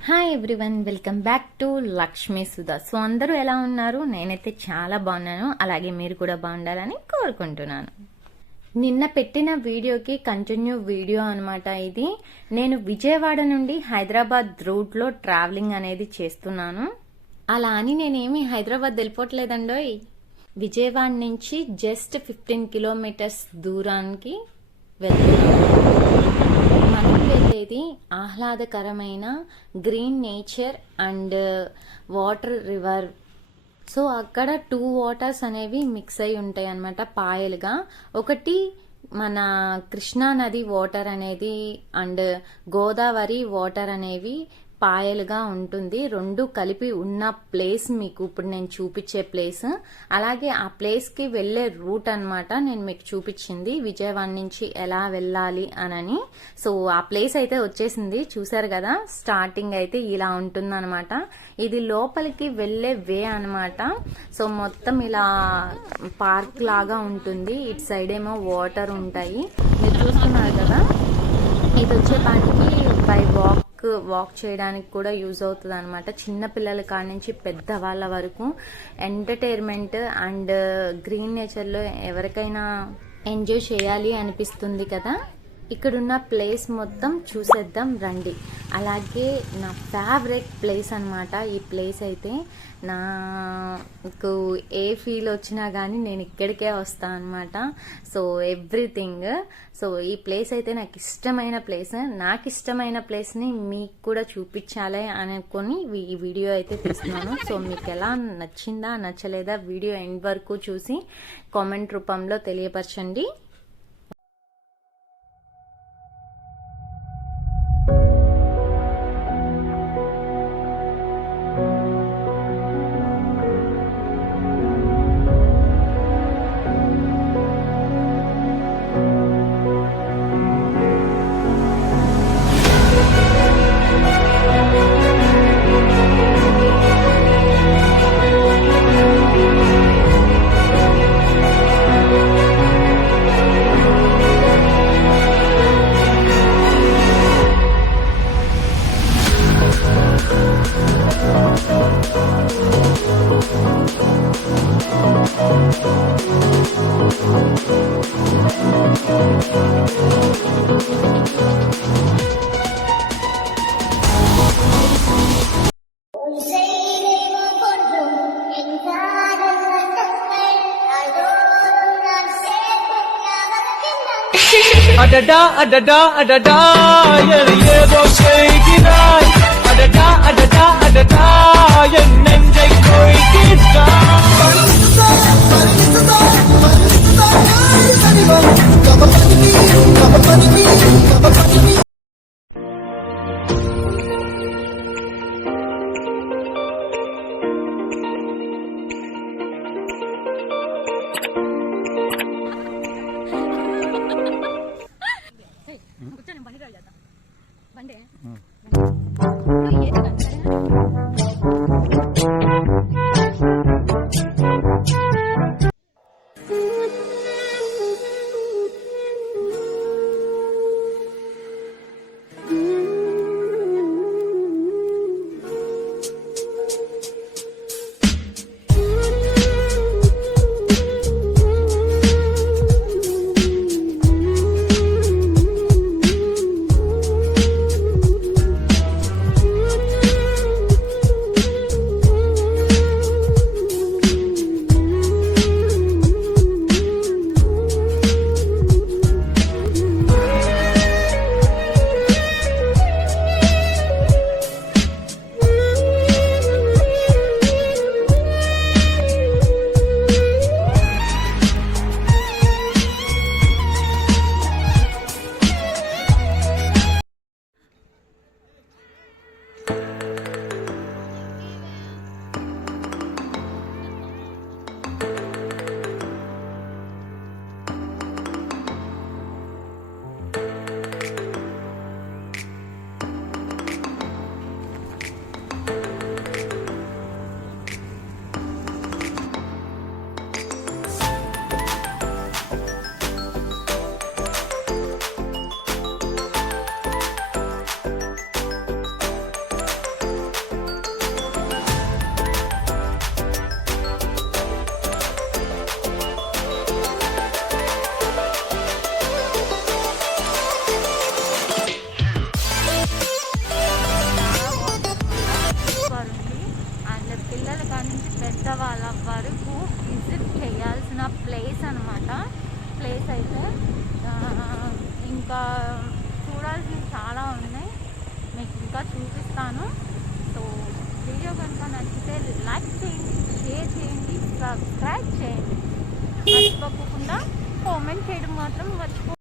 Hi everyone, welcome back to Lakshmi Sudha. So అందరూ ఎలా ఉన్నారు? నేనైతే చాలా బాగున్నాను. అలాగే మీరు కూడా బాగుండాలని కోరుకుంటున్నాను. నిన్న పెట్టిన వీడియోకి కంటిన్యూ వీడియో అనమాట ఇది. నేను విజయవాడ నుండి హైదరాబాద్ రూట్లో ట్రావెలింగ్ అనేది చేస్తున్నాను. అలా అని నేనేమి హైదరాబాద్ వెళ్ళిపోవట్లేదండోయ్. విజయవాడ నుంచి జస్ట్ 15 కిలోమీటర్స్ దూరానికి వెళ్తున్నాను. మనం వెళ్ళేది ఆహ్లాదకరమైన green nature and water river. So అక్కడ 2 వాటర్స్ అనేవి మిక్స్ అయి ఉంటాయి అన్నమాట పాయలుగా. ఒకటి మన కృష్ణా నది వాటర్ అనేది అండ్ గోదావరి వాటర్ అనేవి పాయలుగా ఉంటుంది. రెండు కలిపి ఉన్న ప్లేస్ మీకు ఇప్పుడు నేను చూపించే ప్లేస్. అలాగే ఆ ప్లేస్ కి వెళ్లే రూట్ అన్నమాట నేను మీకు చూపించింది, విజయవాడ నుంచి ఎలా వెళ్ళాలి అని. సో ఆ ప్లేస్ అయితే వచ్చేసింది, చూసారు కదా. స్టార్టింగ్ అయితే ఇలా ఉంటుంది అనమాట. ఇది లోపలికి వెళ్లే వే అనమాట. సో మొత్తం ఇలా పార్క్ లాగా ఉంటుంది. ఇటు సైడ్ ఏమో వాటర్ ఉంటాయి, మీరు చూస్తున్నారు కదా. ఇది వచ్చేపాటికి బై వాక్ చేయడానికి కూడా యూజ్ అవుతుంది అనమాట. చిన్న పిల్లల కాడ నుంచి పెద్దవాళ్ళ వరకు ఎంటర్టైన్మెంట్ అండ్ గ్రీన్ నేచర్లో ఎవరికైనా ఎంజాయ్ చేయాలి అనిపిస్తుంది కదా. ఇక్కడున్న ప్లేస్ మొత్తం చూసేద్దాం రండి. అలాగే నా ఫేవరెట్ ప్లేస్ అనమాట ఈ ప్లేస్ అయితే. నాకు ఏ ఫీల్ వచ్చినా కానీ నేను ఇక్కడికే వస్తాను అనమాట. So everything. సో ఈ ప్లేస్ అయితే నాకు ఇష్టమైన ప్లేస్. నాకు ఇష్టమైన ప్లేస్ని మీకు కూడా చూపించాలి అనుకొని ఈ వీడియో అయితే తీస్తున్నాను. సో మీకు ఎలా నచ్చిందా నచ్చలేదా వీడియో ఎండ్ వరకు చూసి కామెంట్ రూపంలో తెలియపరచండి. అడడా అడడా అడడా ఏదో செய்கிறாய் అడడా అడడా అడడా என்னை கொய்கிறாய் చెప్తాను. సో వీడియో కనుక నచ్చితే లైక్ చేయండి, షేర్ చేయండి, సబ్స్క్రైబ్ చేయండి. మర్చిపోకుండా కామెంట్ చేయడం మాత్రం మర్చిపో